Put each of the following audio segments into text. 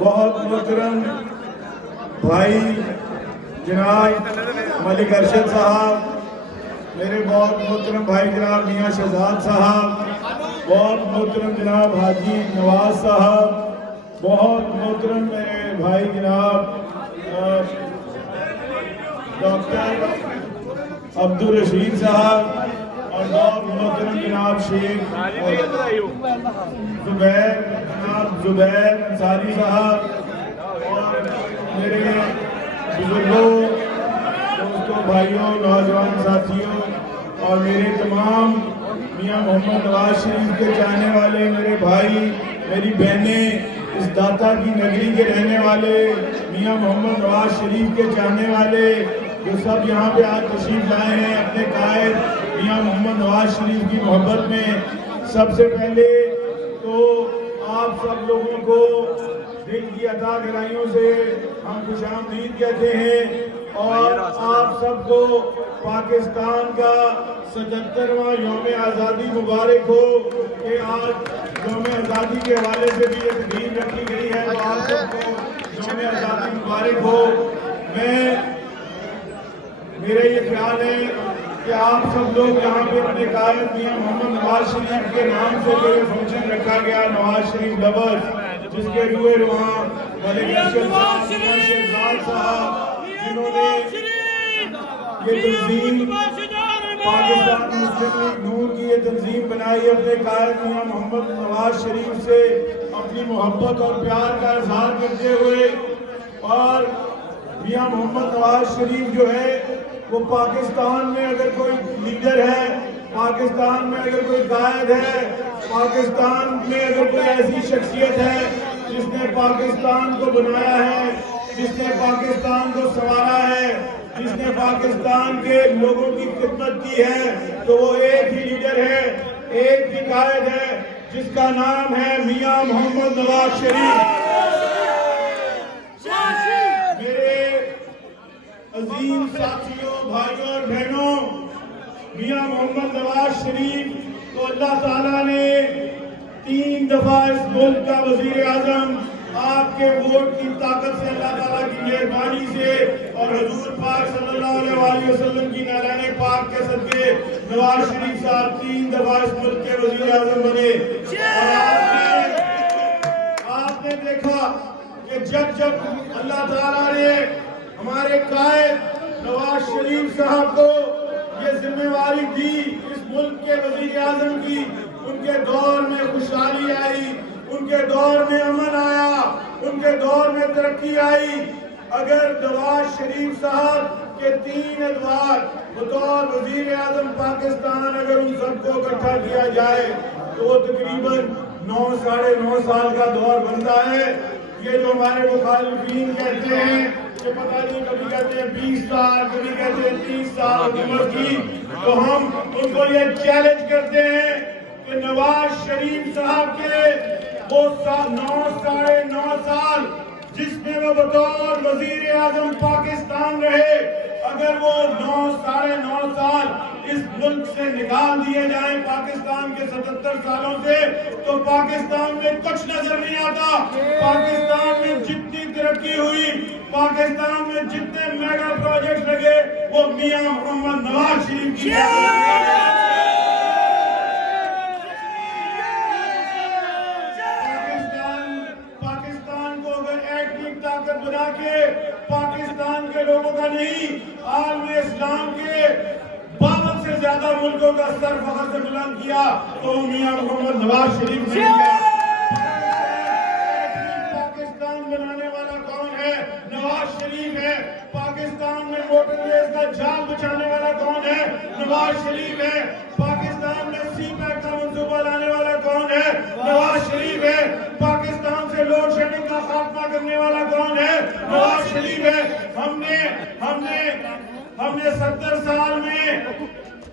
بہت محترم بھائی جناب ملک ارشد صاحب، میرے بہت محترم بھائی جناب میاں شہزاد صاحب، بہت محترم جناب حاجی نواز صاحب، بہت محترم میرے بھائی جناب ڈاکٹر عبدالرشید صاحب، اور بہت محترم جناب شیخ زبیر، جناب زبیر انصاری صاحب، اور میرے بزرگوں، دوستوں، بھائیوں، نوجوان ساتھیوں، اور میرے تمام میاں محمد نواز شریف کے چاہنے والے میرے بھائی، میری بہنیں، اس داتا کی نگری کے رہنے والے، میاں محمد نواز شریف کے چاہنے والے جو سب یہاں پہ آج تشریف لائے ہیں اپنے قائد میاں محمد نواز شریف کی محبت میں، سب سے پہلے تو آپ سب لوگوں کو دل کی عطا گرائیوں سے ہم خوش آمدید کہتے ہیں، اور آپ سب کو پاکستان کا 77واں یوم آزادی مبارک ہو کہ آج یوم آزادی کے حوالے سے بھی ایک تقریب رکھی گئی ہے، تو آپ سب کو یوم آزادی مبارک ہو۔ میرا یہ خیال ہے کہ آپ سب لوگ یہاں پہ اپنے قائد میاں محمد نواز شریف کے نام سے جو یہ فنکشن رکھا گیا نواز شریف لورز، جس کے روئے رواں ملک ارشد صاحب، میاں شہزاد صاحب، جنہوں نے یہ تنظیم پاکستان مسلم لیگ نون کی یہ تنظیم بنائی اپنے قائد میاں محمد نواز شریف سے اپنی محبت اور پیار کا اظہار کرتے ہوئے، اور میاں محمد نواز شریف جو ہے وہ پاکستان میں اگر کوئی لیڈر ہے، پاکستان میں اگر کوئی قائد ہے، پاکستان میں اگر کوئی ایسی شخصیت ہے جس نے پاکستان کو بنایا ہے، جس نے پاکستان کو سنوارا ہے، جس نے پاکستان کے لوگوں کی خدمت کی ہے، تو وہ ایک ہی لیڈر ہے، ایک ہی قائد ہے، جس کا نام ہے میاں محمد نواز شریف۔ عظیم ساتھیوں، بھائیوں اور بہنوں، میاں محمد نواز شریف کو اللہ تعالیٰ نے 3 دفعہ اس ملک کا وزیر اعظم آپ کے ووٹ کی طاقت سے، اللہ تعالیٰ کی مہربانی سے اور حضور پاک صلی اللہ علیہ وآلہ وسلم کی نعرہ پاک کے صدقے نواز شریف صاحب 3 دفعہ اس ملک کے وزیر اعظم بنے۔ اور آپ نے دیکھا کہ جب اللہ تعالیٰ نے ہمارے قائد نواز شریف صاحب کو یہ ذمہ داری دی اس ملک کے وزیر اعظم کی، ان کے دور میں خوشحالی آئی، ان کے دور میں امن آیا، ان کے دور میں ترقی آئی۔ اگر نواز شریف صاحب کے 3 ادوار بطور وزیر اعظم پاکستان اگر ان سب کو اکٹھا کیا جائے تو وہ تقریباً 9 ساڑھے 9 سال کا دور بنتا ہے۔ یہ جو ہمارے مخالفین کہتے ہیں کہ پتہ نہیں، کبھی کہتے ہیں 20 سال، کبھی کہتے ہیں 30 سال عمر کی، تو ہم ان کو یہ چیلنج کرتے ہیں کہ نواز شریف صاحب کے وہ 9 ساڑھے 9 سال جس میں وہ بطور وزیر اعظم پاکستان رہے، اگر وہ 9 ساڑھے 9 سال اس ملک سے نکال دیے جائیں پاکستان کے 77 سالوں سے، تو پاکستان میں کچھ نظر نہیں آتا۔ پاکستان میں جتنی ترقی ہوئی، پاکستان میں جتنے میگا پروجیکٹ لگے، وہ میاں محمد نواز شریف کی پاکستان کو اگر ایٹمی طاقت بنا کے پاکستان کے لوگوں کا نہیں، عالم اسلام کے 52 سے زیادہ ملکوں کا سر فخر سے بلند کیا تو وہ میاں محمد نواز شریف نے کیا۔ پاکستان بنانے والا کون ہے؟ نواز شریف ہے۔ پاکستان میں موٹر ویز کا جال بچانے والا کون ہے؟ نواز شریف ہے۔ پاکستان میں سی پیک کا منصوبہ لانے والا کون ہے؟ نواز شریف ہے۔ پاکستان سے لوڈ شیڈنگ کا خاتمہ کرنے والا کون ہے؟ نواز شریف ہے۔ ہم نے 70 سال میں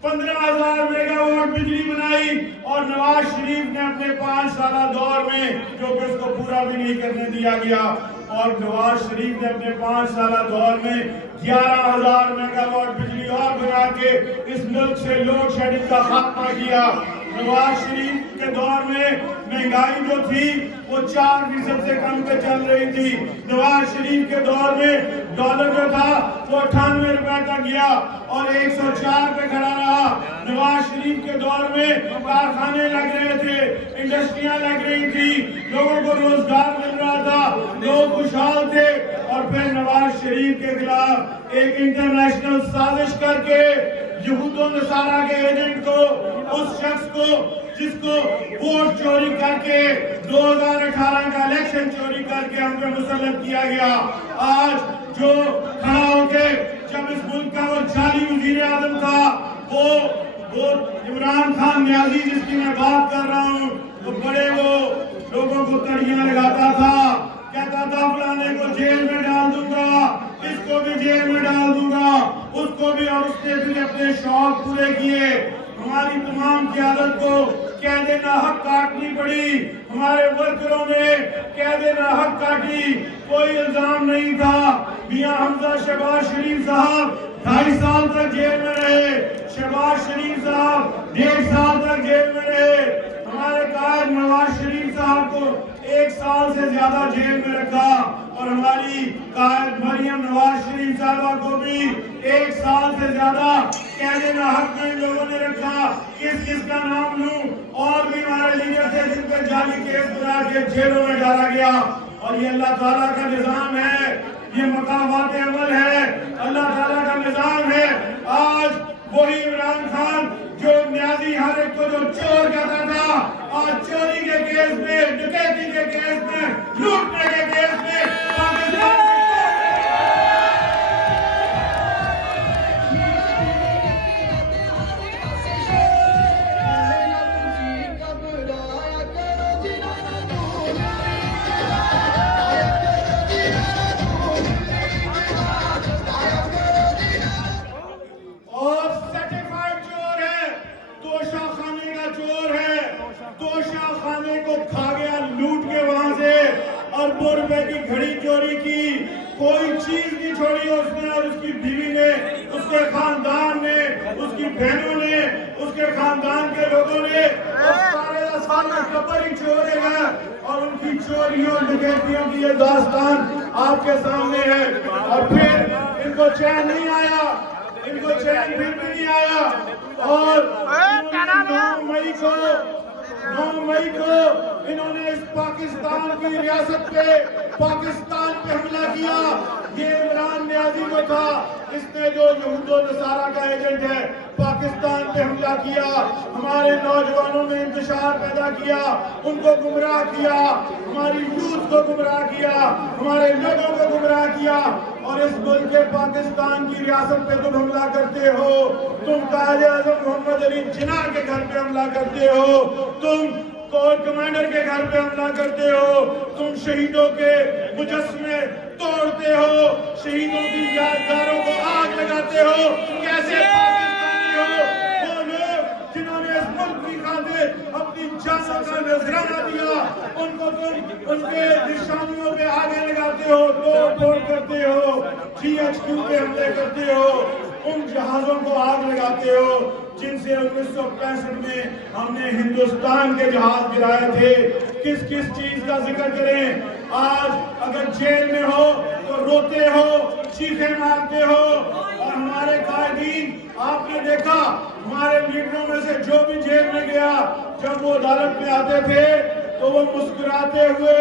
15,000 میگا واٹ بجلی بنائی، اور نواز شریف نے اپنے 5 سالہ دور میں جو کہ اس کو پورا بھی نہیں کرنے دیا گیا، اور نواز شریف نے اپنے 5 سالہ دور میں 11,000 میگا واٹ بجلی اور بنا کے اس ملک سے لوڈ شیڈنگ کا خاتمہ کیا۔ نواز شریف کے دور میں مہنگائی جو تھی وہ 4% سے کم پہ چل رہی تھی. نواز شریف کے دور میں ڈالر جو تھا وہ 98 روپے تک گیا اور 104 پہ کھڑا رہا. نواز شریف کے دور میں کارخانے لگ رہے تھے, انڈسٹریاں لگ رہی تھی, لوگوں کو روزگار مل رہا تھا, لوگ خوشحال تھے. اور پھر نواز شریف کے خلاف ایک انٹرنیشنل سازش کر کے یہود و نصارہ کے ایجنٹ کو, اس شخص کو جس کو ووٹ چوری کر کے 2018 کا الیکشن چوری کر کے ہم پہ مسلط کیا گیا, آج جو کھڑا ہو کے جب اس ملک کا وہ جعلی وزیر اعظم تھا وہ عمران خان نیازی جس کی میں بات کر رہا ہوں, وہ بڑے وہ لوگوں کو تڑیاں لگاتا تھا, کہتا تھا فلانے کو جیل میں ڈال دوں گا, اس کو بھی جیل میں ڈال دوں گا, اس کو بھی, اور اس نے بھی اپنے شوق پورے کیے. ہماری تمام قیادت کو قید ناحق کاٹنی پڑی, ہمارے ورکروں نے قید ناحق کاٹی, کوئی الزام نہیں تھا. میاں حمزہ شہباز شریف صاحب 2.5 سال تک جیل میں رہے, شہباز شریف صاحب 1.5 سال تک جیل میں رہے. ہمارے قائد نواز شریف صاحب کو 1 سال سے زیادہ جیل میں رکھا, اور ہماری قائد مریم نواز شریف صاحبہ کو بھی 1 سال سے زیادہ قید ناحق میں لوگوں نے رکھا. کس کا نام لوں, اور بھی ہمارے لیڈر تھے جن پہ جعلی کیس بنا کے جیلوں میں ڈالا گیا. اور یہ اللہ تعالیٰ کا نظام ہے, یہ مقامات عمل ہے, اللہ تعالیٰ کا نظام ہے. آج وہی عمران خان جو نیازی ہر ایک کو جو چور کہتا تھا, آج چوری کے کیس میں, ڈکیتی کے کیس میں, لوٹنے کے کیس میں پاکستان روپے کی گھڑی چوری کی, کوئی چیز نہیں چھوڑی اس نے, اور اس کی بیوی نے, اس کے خاندان نے, اس کی بہنوں نے, اس کے خاندان کے لوگوں نے, اور سارے قبر ہی چھوڑے گئے. اور ان کی چوریوں ڈکیتیوں کی یہ داستان آپ کے سامنے ہے. اور پھر ان کو چین نہیں آیا, ان کو چین پھر بھی نہیں آیا, اور 9 مئی کو انہوں نے اس پاکستان کی ریاست پہ, پاکستان پہ حملہ کیا. یہ عمران نیازی جو تھا, اس نے جو یہود و نصارہ کا ایجنٹ ہے, پاکستان پہ حملہ کیا, ہمارے نوجوانوں میں انتشار پیدا کیا, ان کو گمراہ کیا, ہماری یوتھ کو گمراہ کیا, ہمارے لوگوں کو گمراہ کیا. اور اس ملک پاکستان کی ریاست پہ تم حملہ کرتے ہو, تم قائد اعظم محمد علی جناح کے گھر پہ حملہ کرتے ہو, تم کور کمانڈر کے گھر پہ حملہ کرتے ہو, تم شہیدوں کے مجسمے توڑتے ہو, شہیدوں کی یادگاروں کو آگ لگاتے ہو. کیسے پاکستانی ہو وہ لوگ جنہوں نے اس ملک کی خاطر اپنی جانوں کا نذرانہ دیا, ان کو تم ان کے نشانیوں پہ آگے لگاتے ہو, توڑ کرتے ہو, GHQ پہ حملے کرتے ہو, ان جہازوں کو آگ لگاتے ہو جن سے 1965 میں ہم نے ہندوستان کے جہاز گرائے تھے. کس چیز کا ذکر کریں؟ آج اگر جیل میں ہو تو روتے ہو, چیخیں مارتے ہو. اور ہمارے قائدین, آپ نے دیکھا ہمارے لیڈروں میں سے جو بھی جیل میں گیا, جب وہ عدالت میں آتے تھے تو وہ مسکراتے ہوئے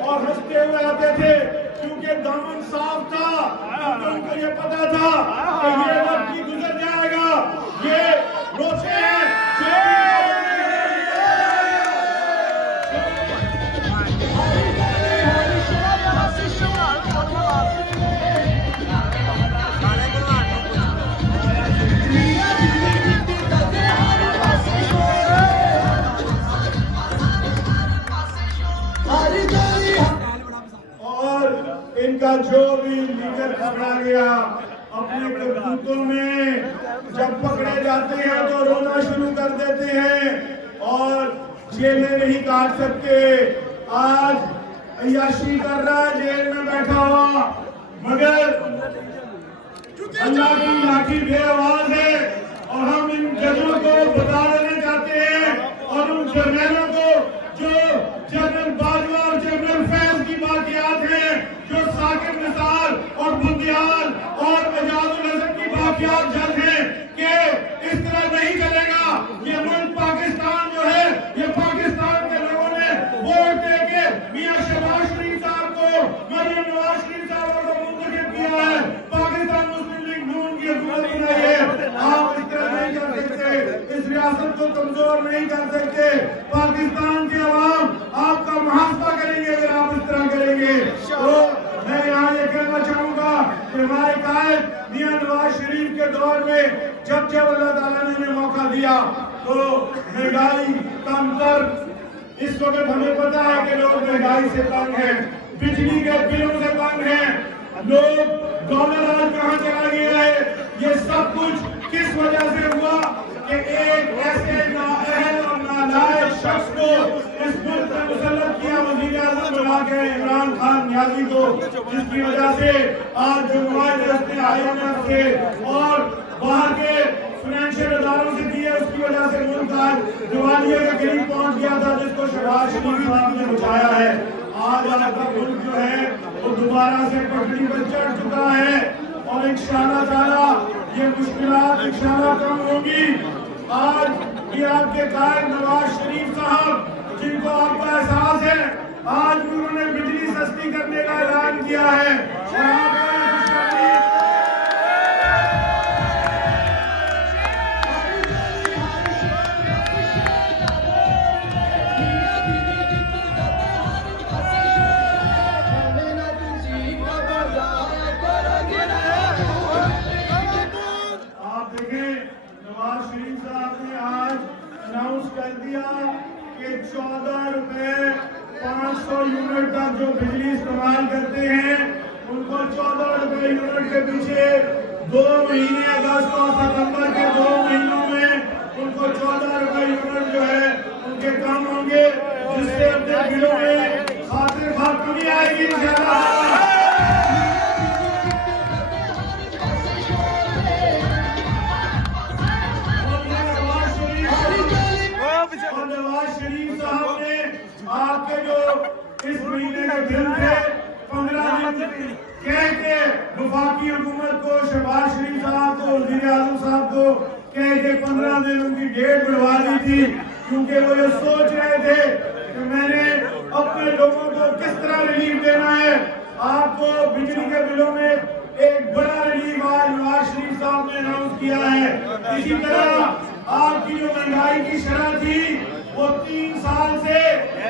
اور ہنستے ہوئے آتے تھے, کیونکہ دامن صاف تھا, کیونکہ ان کو یہ پتا تھا کہ یہ وقت بھی گزر جائے گا. یہ روتے ہیں ان کا جو بھی لیڈر پکڑا گیا اپنے کرتوتوں میں جب پکڑے جاتے ہیں تو رونا شروع کر دیتے ہیں اور جیلیں نہیں کاٹ سکتے. آج عیاشی کر رہا ہے جیل میں بیٹھا ہوا, مگر اللہ کی لاٹھی بے آواز ہے, اور ہم ان ججوں کو بتا دینا چاہتے ہیں اور ان جرنیلوں کو جو جنرل باجوہ اور جنرل فیض کی باقیات ہیں، جو ثاقب نثار اور بندیال اور اعجاز الحسن کی باقیات جلد ہیں، کہ اس طرح نہیں چلے گا۔ یہ ملک پاکستان جو ہے، یہ پاکستان کے لوگوں نے ووٹ دے کے میاں شہباز شریف صاحب کو، مریم نواز شریف صاحب کو منتخب کیا ہے، پاکستان مسلم لیگ نون کی حکومت بنائی ہے۔ آپ اس طرح نہیں کر سکتے، اس ریاست کو کمزور نہیں کر سکتے۔ پاکستان کے عوام آپ کا محاسبہ کریں گے اگر آپ اس طرح کریں گے۔ تو میں یہاں یہ کہنا چاہوں گا کہ ہمارے قائد میاں نواز شریف کے دور میں جب اللہ تعالیٰ نے ہمیں موقع دیا تو مہنگائی کم کر، اس وقت ہمیں پتا ہے کہ لوگ مہنگائی سے تنگ ہیں، بجلی کے بلوں سے تنگ ہیں، لوگ ڈالر آج کہاں چلا گیا ہے۔ یہ سب کچھ کس وجہ سے ہوا کہ ایک ایسے نااہل اور نالائق شخص کو اس ملک سے مسلط کیا وزیر اعظم بنا کے، عمران خان نیازی کو، جس کی وجہ سے آج جو معاہدے اس نے IMF سے اور باہر کے فائنینشیل اداروں سے کیے، اس کی وجہ سے ملک آج دیوالیے کے قریب پہنچ گیا تھا، جس کو شہباز شریف صاحب نے بچایا ہے۔ آج آپ کا ملک جو ہے وہ دوبارہ سے پٹری پر چڑھ چکا ہے، اور انشاءاللہ تعالی یہ مشکلات انشاءاللہ کم ہوں گی۔ آج یہ آپ کے قائد نواز شریف صاحب، جن کو آپ کا احساس ہے، آج بھی انہوں نے بجلی سستی کرنے کا اعلان کیا ہے، اور آپ کو یہ خوشخبری کر دیا کہ 14 روپے 500 یونٹ تک جو بجلی استعمال کرتے ہیں ان کو 14 روپے یونٹ کے پیچھے 2 مہینے اگست اور ستمبر کے 2 مہینوں میں ان کو 14 روپے یونٹ جو ہے ان کے کم ہوں گے، جس سے اپنے بلوں میں خاطر خواہ کمی آئے گی انشاءاللہ۔ نواز شریف صاحب نے آپ کے جو اس مہینے کے دن تھے 15 دن کہہ کے وفاقی حکومت کو، شہباز شریف صاحب کو، وزیر اعظم صاحب کو کہہ کے 15 دن ان کی ڈیٹ بڑھوا دی تھی، کیونکہ وہ یہ سوچ رہے تھے کہ میں نے اپنے لوگوں کو کس طرح ریلیف دینا ہے۔ آپ کو بجلی کے بلوں میں ایک بڑا ریلیف آج نواز شریف صاحب نے اناؤنس کیا ہے۔ اسی طرح آپ کی جو مہنگائی کی شرح تھی وہ 3 سال سے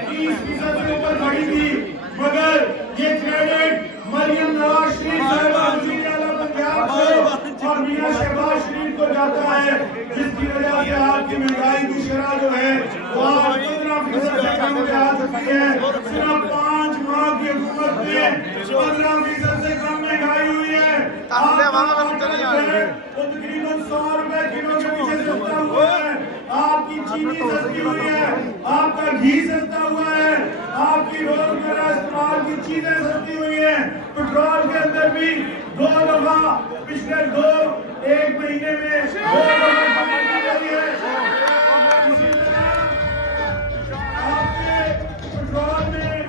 30% سے اوپر بڑھی تھی، مگر یہ کریڈٹ مریم نواز شریف صاحبہ وزیر اعلیٰ پنجاب کو اور میاں شہباز شریف کو جاتا ہے، جس کی وجہ سے آپ کی مہنگائی کی شرح جو ہے وہ آج 15% سے کم جا سکتی ہے۔ صرف 5 ماہ کی حکومت میں 15% سے کم مہنگائی ہوئی ہے۔ آپ کا وہ تقریباً 100 روپے کلو کے پیچھے سستا ہوا ہے، آپ کی چینی سستی ہوئی ہے، آپ کا گھی سستا ہوا ہے، آپ کی روزمرہ استعمال کی چیزیں سستی ہوئی ہیں۔ پیٹرول کے اندر بھی 2 دفعہ پچھلے 1 مہینے میں 2 دفعہ کمی کی گئی ہے۔ اسی طرح آپ کے پیٹرول میں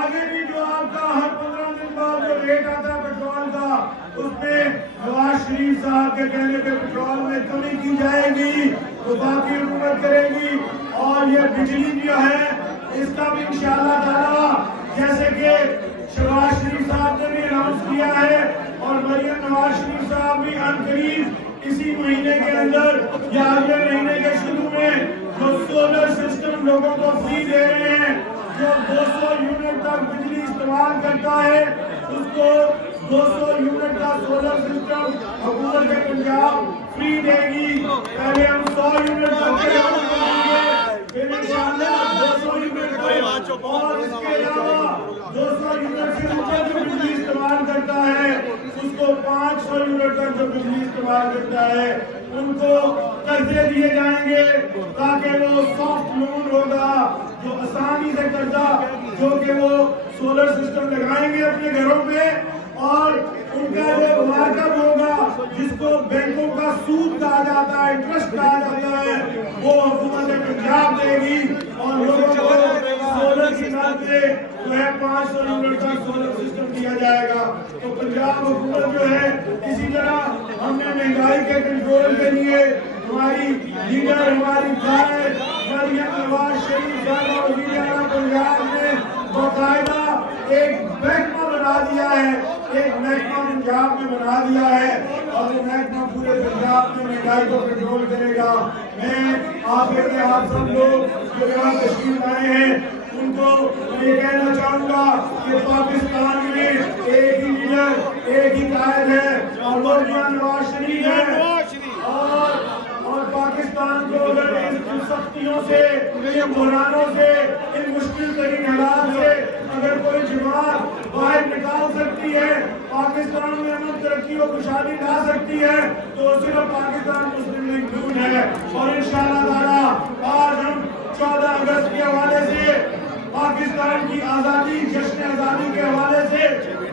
آگے بھی جو آپ کا ہر 15 دن بعد جو ریٹ آتا ہے پیٹرول کا، اس میں نواز شریف صاحب کے کہنے پہ پیٹرول میں کمی کی جائے گی، وفاقی حکومت کرے گی، اور یہ بجلی جو ہے اس کا بھی انشاءاللہ تعالی جیسے کہ شہباز شریف صاحب نے بھی اناؤنس کیا ہے، اور مریم نواز شریف صاحب بھی عنقریب اسی مہینے کے اندر یا اگلے مہینے کے شروع میں جو سولر سسٹم لوگوں کو فری دے رہے ہیں، جو 200 یونٹ تک بجلی استعمال کرتا ہے اس کو 200 یونٹ کا سولر سسٹم حکومت پنجاب فری دے گی۔ پہلے ہم 100 یونٹ تک کے پھر انشاءاللہ 200 یونٹ تک، اور اس کے علاوہ 200 یونٹ سے اوپر جو بجلی استعمال کرتا ہے اس کو 500 یونٹ تک جو بجلی استعمال کرتا ہے ان کو قرضے دیے جائیں گے، تاکہ وہ سافٹ لون ہوگا جو آسانی سے قرضہ، جو کہ وہ سولر سسٹم لگائیں گے اپنے گھروں پہ اور ان کا جو مرکب ہوگا جس کو بینکوں کا سود کہا جاتا ہے، انٹرسٹ کہا جاتا ہے، وہ حکومت پنجاب دے گی اور لوگوں کو سولر کی نال پہ جو ہے 500 یونٹ کا سولر سسٹم دیا جائے گا۔ تو پنجاب حکومت جو ہے اسی طرح ہم نے مہنگائی کے کنٹرول کے لیے ہماری لیڈر ہماری قائد مریم نواز شریف صاحبہ وزیر اعلیٰ پنجاب نے باقاعدہ ایک محکمہ بنا دیا ہے، ایک محکمہ پنجاب میں بنا دیا ہے اور وہ محکمہ پورے پنجاب میں مہنگائی کو کنٹرول کرے گا۔ میں آپ سب لوگ جو یہاں تشریف آئے ہیں ان کو میں یہ کہنا چاہوں گا کہ پاکستان میں ایک ہی لیڈر ایک ہی قائد ہے اور وہ میاں نواز شریف ہے، اور پاکستان کو اگر ان سختیوں سے، ان بحرانوں سے، ان مشکل ترین حالات سے اگر کوئی جماعت باہر نکال سکتی ہے، پاکستان میں امن ترقی و خوشحالی لا سکتی ہے تو صرف پاکستان مسلم لیگ نون ہے۔ اور انشاءاللہ تعالی آج ہم 14 اگست کے حوالے سے، پاکستان کی آزادی، جشن آزادی کے حوالے سے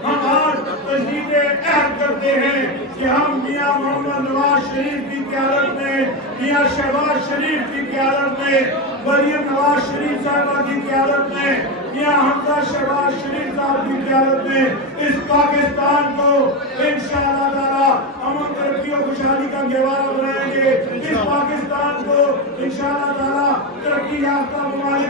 ہم آج تجدید عہد کرتے ہیں کہ ہم میاں محمد نواز شریف کی قیادت میں، میاں شہباز شریف کی قیادت میں، مریم نواز شریف صاحبہ کی قیادت میں، میاں حمزہ شہباز شریف صاحب کی قیادت میں اس پاکستان کو انشاءاللہ تعالی امن ترقی و خوشحالی کا گہوارہ بنائیں گے۔ اس پاکستان کو انشاءاللہ تعالی ترقی یافتہ ممالک